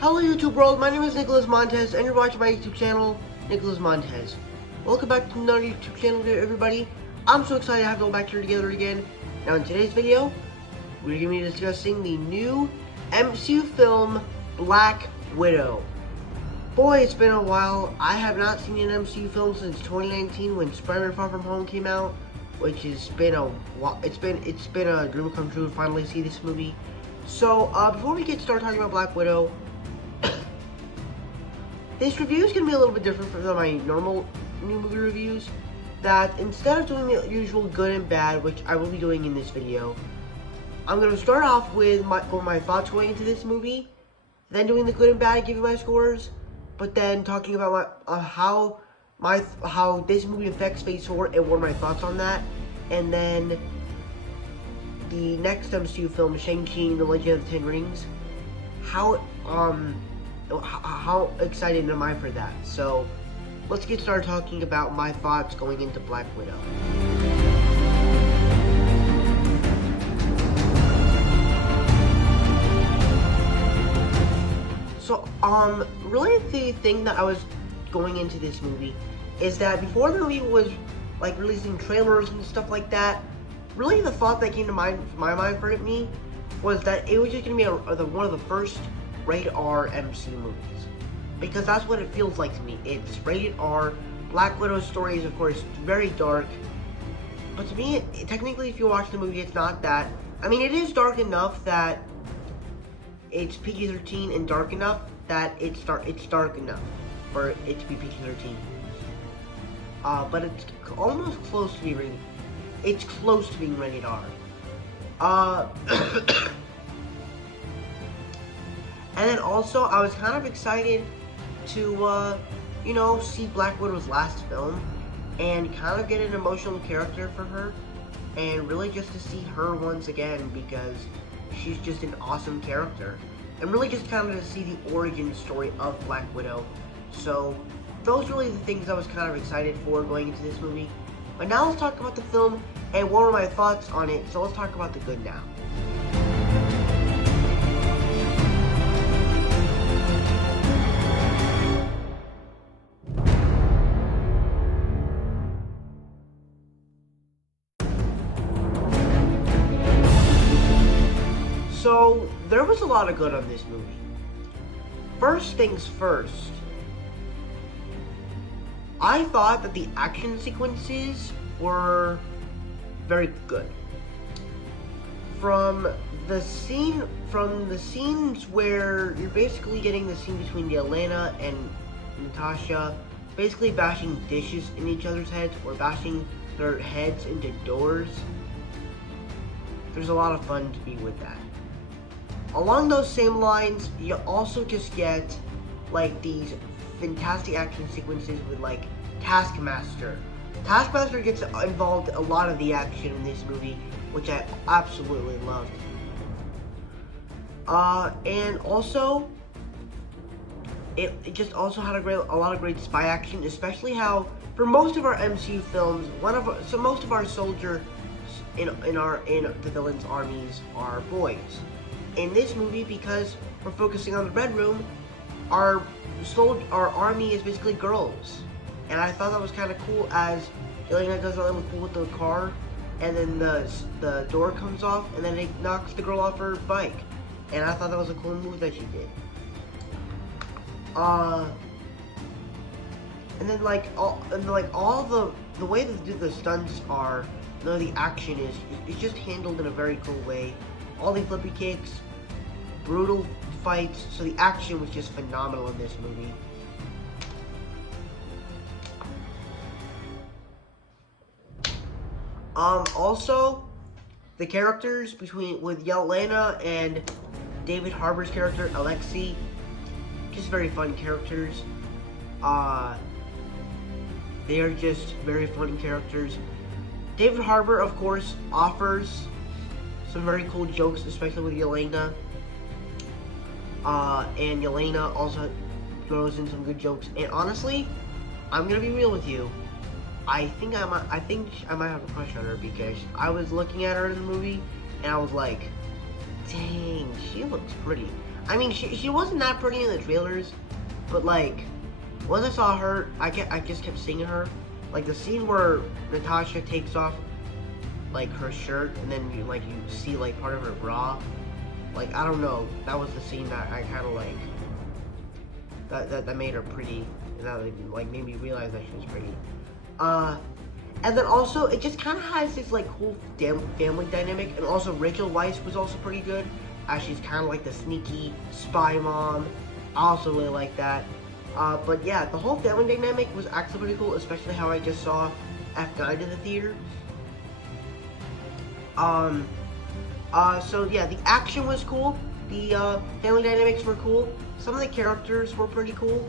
Hello YouTube world, my name is Nicholas Montez and you're watching my YouTube channel, Nicholas Montez. Welcome back to another YouTube channel here everybody. I'm so excited to have you all back here together again. Now in today's video, we're going to be discussing the new MCU film, Black Widow. Boy, it's been a while. I have not seen an MCU film since 2019 when Spider-Man Far From Home came out, which has been a while. It's been a dream come true to finally see this movie. So, before we get started talking about Black Widow, this review is going to be a little bit different from my normal new movie reviews. That instead of doing the usual good and bad, which I will be doing in this video, I'm going to start off with my thoughts going into this movie, then doing the good and bad, giving my scores, but then talking about how this movie affects Phase 4 and what are my thoughts on that, and then the next MCU film, Shang-Chi and the Legend of the Ten Rings, how excited am I for that? So, let's get started talking about my thoughts going into Black Widow. So, really the thing that I was going into this movie is that before the movie was, like, releasing trailers and stuff like that, really the thought that came to my mind for me was that it was just going to be one of the first rated R MCU movies, because that's what it feels like to me. It's rated R. Black Widow's story is, of course, very dark, but to me, technically, if you watch the movie, it's not that. I mean, it is dark enough that it's PG-13 and dark enough that it's dark enough for it to be PG-13. But it's almost close to being rated. It's close to being rated R. And then also, I was kind of excited to, see Black Widow's last film and kind of get an emotional character for her, and really just to see her once again, because she's just an awesome character, and really just kind of to see the origin story of Black Widow. So, those are really the things I was kind of excited for going into this movie. But now let's talk about the film and what were my thoughts on it. So let's talk about the good now. So, there was a lot of good on this movie. First things first, I thought that the action sequences were very good. From the scenes where you're basically getting the scene between Yelena and Natasha basically bashing dishes in each other's heads or bashing their heads into doors, there's a lot of fun to be with that. Along those same lines, you also just get like these fantastic action sequences with like Taskmaster. Taskmaster gets involved in a lot of the action in this movie, which I absolutely loved. And also, it just also had a lot of great spy action, especially how for most of our MCU films, most of our soldiers in the villains' armies are boys. In this movie, because we're focusing on the Red Room, our army is basically girls, and I thought that was kind of cool. As Yelena does a little cool with the car, and then the door comes off, and then it knocks the girl off her bike, and I thought that was a cool move that she did. And then all the way that the stunts are, the action is just handled in a very cool way. All the flippy kicks, brutal fights, so the action was just phenomenal in this movie. Also, the characters with Yelena and David Harbour's character Alexei, just very fun characters. They are just very funny characters. David Harbour, of course, offers some very cool jokes, especially with Yelena. And Yelena also throws in some good jokes. And honestly, I'm gonna be real with you. I think I might have a crush on her because I was looking at her in the movie and I was like, dang, she looks pretty. I mean, she wasn't that pretty in the trailers, but like, once I saw her, I just kept seeing her. Like the scene where Natasha takes off like her shirt and then you see like part of her bra. Like, I don't know, that was the scene that I kind of like, that made her pretty, and that like made me realize that she was pretty. And then also, it just kind of has this like cool family dynamic, and also Rachel Weisz was also pretty good, as she's kind of like the sneaky spy mom. I also really like that. But yeah, the whole family dynamic was actually pretty cool, especially how I just saw F9 in the theater. So yeah, the action was cool, the family dynamics were cool, some of the characters were pretty cool.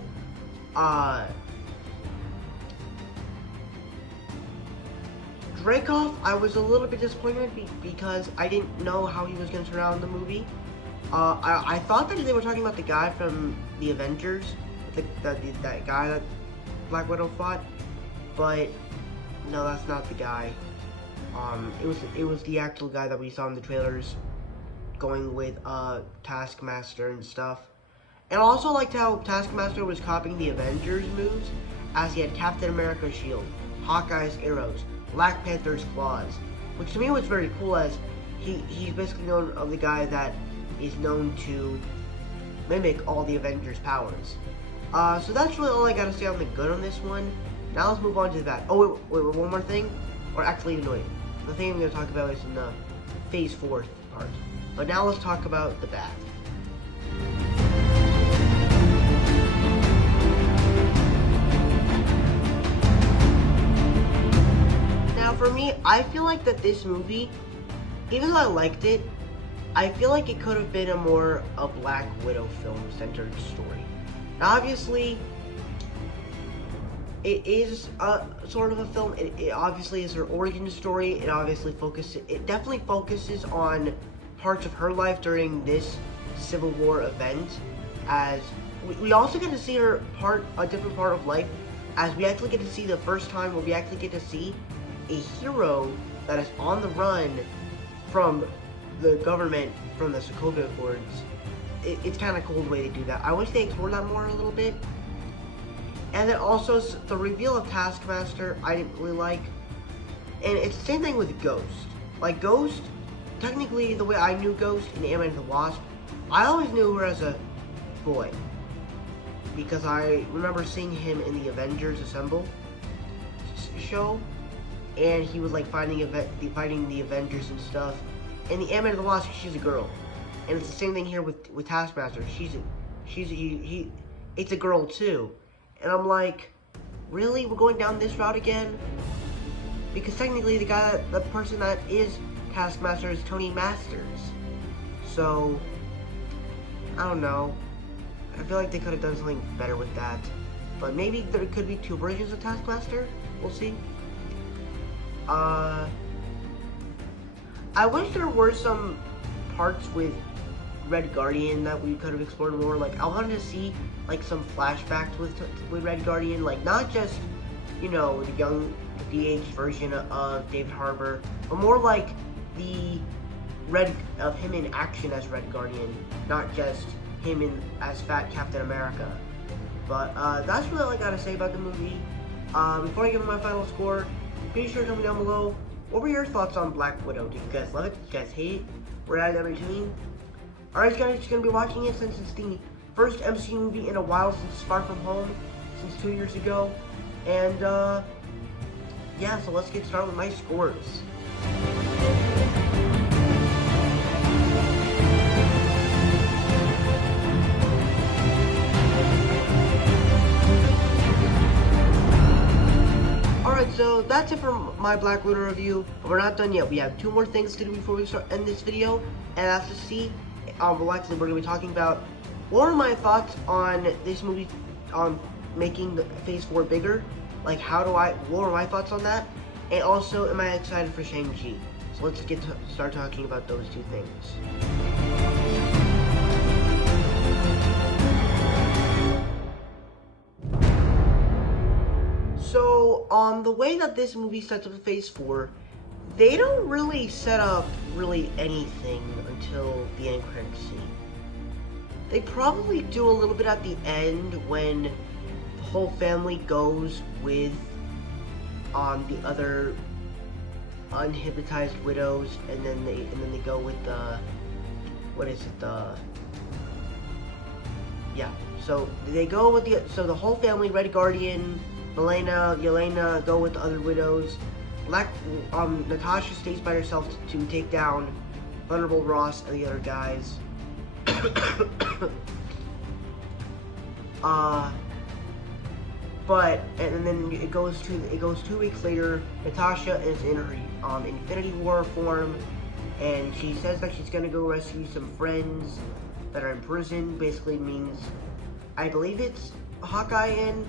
Dreykov, I was a little bit disappointed because I didn't know how he was going to turn out in the movie. I thought that they were talking about the guy from the Avengers, that guy that Black Widow fought, but no, that's not the guy. It was the actual guy that we saw in the trailers, going with Taskmaster and stuff. And I also liked how Taskmaster was copying the Avengers moves, as he had Captain America's shield, Hawkeye's arrows, Black Panther's claws, which to me was very cool, as he's basically known of the guy that is known to mimic all the Avengers' powers. So that's really all I gotta say on the good on this one. Now let's move on to the bad. Oh wait, one more thing, or actually no wait. The thing I'm gonna talk about is in the Phase 4 part. But now let's talk about the bad. For me, I feel like that this movie, even though I liked it, I feel like it could have been a Black Widow film-centered story. Now, obviously, it is sort of a film. It obviously is her origin story. It definitely focuses on parts of her life during this Civil War event. As we also get to see a different part of life, as we actually get to see the first time where we actually get to see a hero that is on the run from the government, from the Sokovia Accords. It's kind of cool the way they do that. I wish they explored that more a little bit. And then also the reveal of Taskmaster, I didn't really like. And it's the same thing with Ghost. Like Ghost, technically the way I knew Ghost in Ant-Man and the Wasp, I always knew her as a boy, because I remember seeing him in the Avengers Assemble show. And he was like fighting the Avengers and stuff. And the Ant-Man and the Wasp, she's a girl. And it's the same thing here with Taskmaster. It's a girl too. And I'm like, really? We're going down this route again? Because technically the person that is Taskmaster is Tony Masters. So, I don't know. I feel like they could have done something better with that. But maybe there could be two versions of Taskmaster. We'll see. I wish there were some parts with Red Guardian that we could have explored more. Like, I wanted to see like some flashbacks with Red Guardian, like not just, you know, the young de-aged version of David Harbour, but more like the him in action as Red Guardian, not just him as Fat Captain America. But that's really all I gotta say about the movie. Before I give my final score, be sure to tell me down below, what were your thoughts on Black Widow? Did you guys love it? Did you guys hate it? We're at it in between. Alright guys, just gonna be watching it since it's the first MCU movie in a while since Far From Home, since 2 years ago. And yeah, so let's get started with my scores. Alright, so that's it for my Black Widow review. But we're not done yet. We have 2 more things to do before we end this video, and that's to see. Well, actually, we're gonna be talking about what are my thoughts on this movie, making the Phase 4 bigger. Like, what are my thoughts on that? And also, am I excited for Shang-Chi? So let's start talking about those 2 things. So, the way that this movie sets up Phase 4, they don't really set up anything until the end credits scene. They probably do a little bit at the end when the whole family goes with the other unhypnotized widows, and then they go with so they go with the whole family, Red Guardian, Yelena go with the other widows. Natasha stays by herself to take down Thunderbolt Ross and the other guys. And then it goes 2 weeks later. Natasha is in her Infinity War form, and she says that she's gonna go rescue some friends that are in prison. Basically means, I believe it's Hawkeye and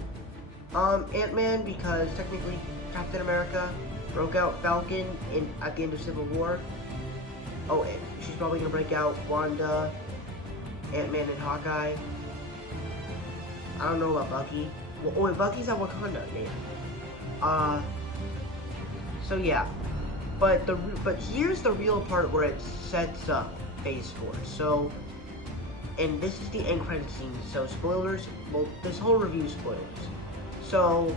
Ant-Man, because technically Captain America broke out Falcon at the end of Civil War. Oh, and she's probably gonna break out Wanda, Ant-Man, and Hawkeye. I don't know about Bucky. Oh wait, Bucky's at Wakanda, maybe. So yeah, but here's the real part where it sets up Phase 4. So, and this is the end credit scene. So spoilers. Well, this whole review spoilers. So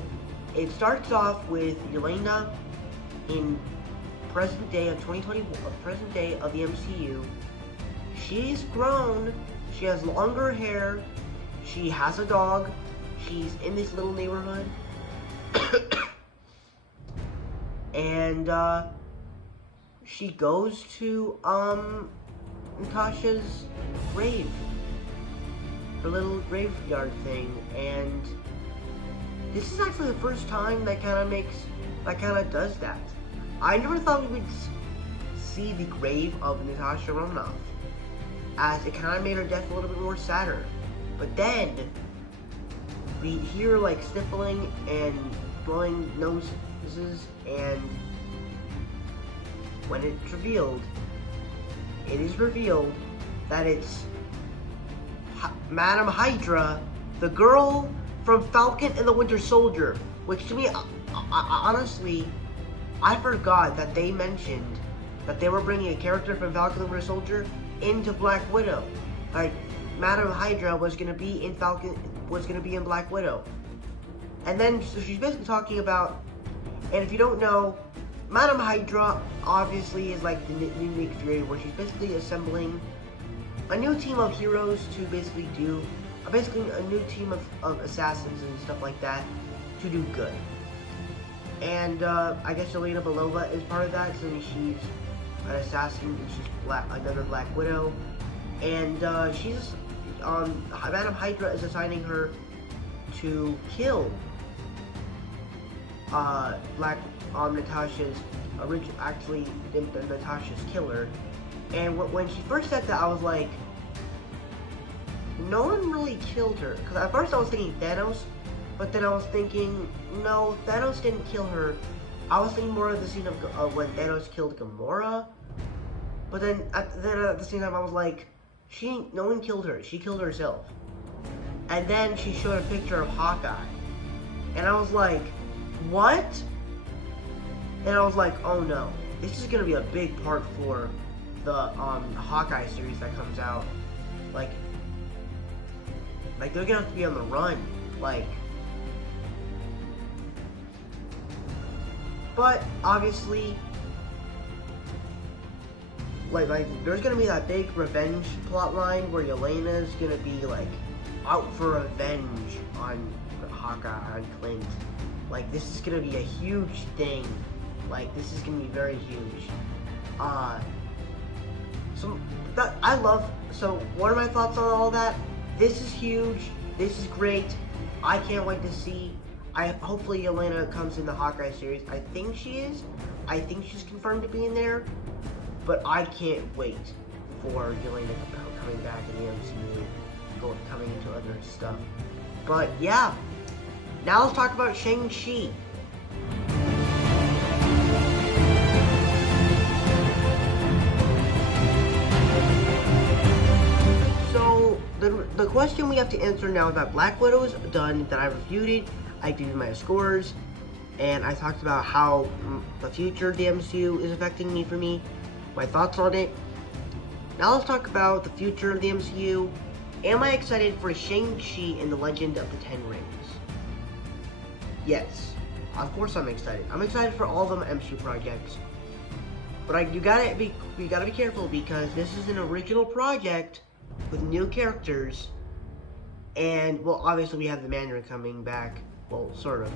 it starts off with Yelena in present day of 2021, present day of the MCU. She's grown. She has longer hair. She has a dog. She's in this little neighborhood. And she goes to Natasha's grave, her little graveyard thing, and this is actually the first time that kind of does that. I never thought we would see the grave of Natasha Romanoff, as it kind of made her death a little bit more sadder. But then we hear like sniffling and blowing noses, and when it is revealed that it's Madam Hydra, the girl from Falcon and the Winter Soldier, which to me, honestly, I forgot that they mentioned that they were bringing a character from Falcon and the Winter Soldier into Black Widow. Like, Madam Hydra was gonna be in Black Widow. And then, so she's basically talking about, and if you don't know, Madam Hydra obviously is like the new Nick Fury, where she's basically assembling a new team of heroes to basically do, basically a new team of assassins and stuff like that to do good. And I guess Yelena Belova is part of that, so she's an assassin, and she's another Black Widow. And she's, Madam Hydra is assigning her to kill Natasha's Natasha's killer. And when she first said that, I was like, no one really killed her. Because at first I was thinking Thanos, but then I was thinking, no, Thanos didn't kill her. I was thinking more of the scene of when Thanos killed Gamora. But then at the same time I was like, no one killed her. She killed herself. And then she showed a picture of Hawkeye. And I was like, what? And I was like, oh no. This is gonna be a big part for the Hawkeye series that comes out. Like they're gonna have to be on the run. But obviously, like there's gonna be that big revenge plot line where Yelena's gonna be like out for revenge on Hawkeye, on Clint. Like, this is gonna be a huge thing. Like, this is gonna be very huge. So what are my thoughts on all that? This is huge. This is great. I can't wait to see. hopefully Yelena comes in the Hawkeye series. I think she is. I think she's confirmed to be in there. But I can't wait for Yelena coming back in the MCU, coming into other stuff. But yeah, now let's talk about Shang-Chi. So the question we have to answer now is that Black Widow is done, that I reviewed it, I gave you my scores, and I talked about how the future of the MCU is affecting me, my thoughts on it. Now let's talk about the future of the MCU. Am I excited for Shang-Chi and the Legend of the Ten Rings? Yes, of course I'm excited. I'm excited for all the MCU projects. But you gotta be careful, because this is an original project with new characters, and well, obviously we have the Mandarin coming back. Well, sort of.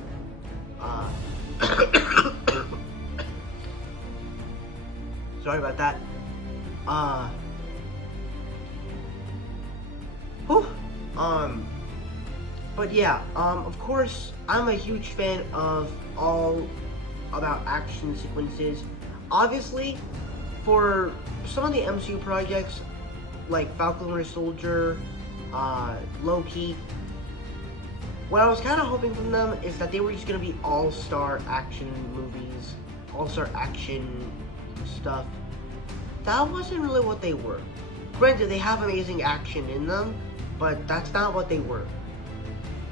Sorry about that. Whew. But yeah, of course, I'm a huge fan of all about action sequences. Obviously, for some of the MCU projects, like Falcon Winter Soldier, Loki, what I was kind of hoping from them is that they were just going to be all-star action movies, all-star action stuff. That wasn't really what they were. Granted, they have amazing action in them, but that's not what they were.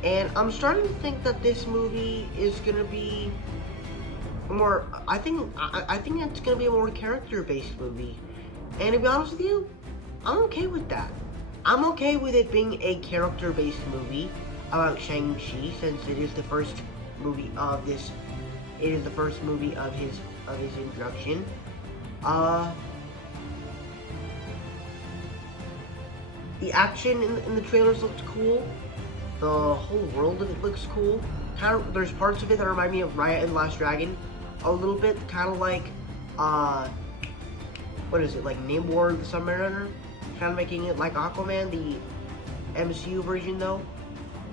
And I'm starting to think that this movie is going to be more, I think it's going to be a more character-based movie. And to be honest with you, I'm okay with that. I'm okay with it being a character-based movie about Shang-Chi, since it is the first movie of this. It is the first movie of his introduction. The action in the trailers looked cool. The whole world of it looks cool. There's parts of it that remind me of Raya and the Last Dragon a little bit, kind of like what is it, like Namor the Submariner, kind of making it like Aquaman, the MCU version though.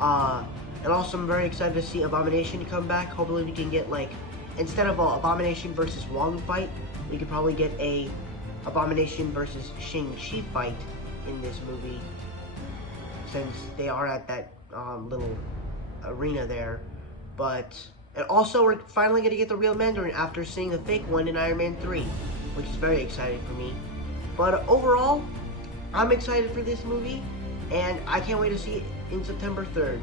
And also I'm very excited to see Abomination come back. Hopefully we can get, like, instead of a Abomination versus Wong fight, we could probably get a Abomination versus Shang-Chi fight in this movie, since they are at that little arena there. And also we're finally going to get the real Mandarin after seeing the fake one in Iron Man 3, which is very exciting for me. But overall, I'm excited for this movie, and I can't wait to see it in September 3rd.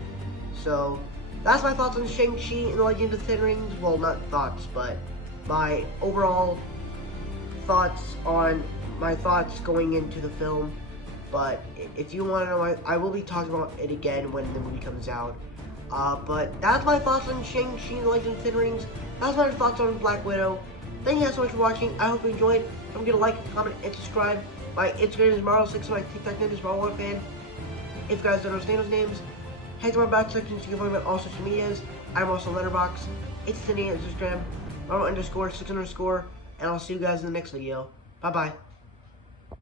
So that's my thoughts on Shang-Chi and the Legend of the Ten Rings. Well, not thoughts, but my overall thoughts going into the film. But if you want to know, I will be talking about it again when the movie comes out. But that's my thoughts on Shang-Chi and the Legend of the Ten Rings. That's my thoughts on Black Widow. Thank you guys so much for watching. I hope you enjoyed. Don't forget to like, comment, and subscribe. My Instagram is Marlo6, my TikTok name is Marlo1Fan. If you guys don't understand those names, head to my back section so you can find me on all social medias. I'm also on Letterboxd. It's the name Instagram, Marlo_6_, and I'll see you guys in the next video. Bye bye.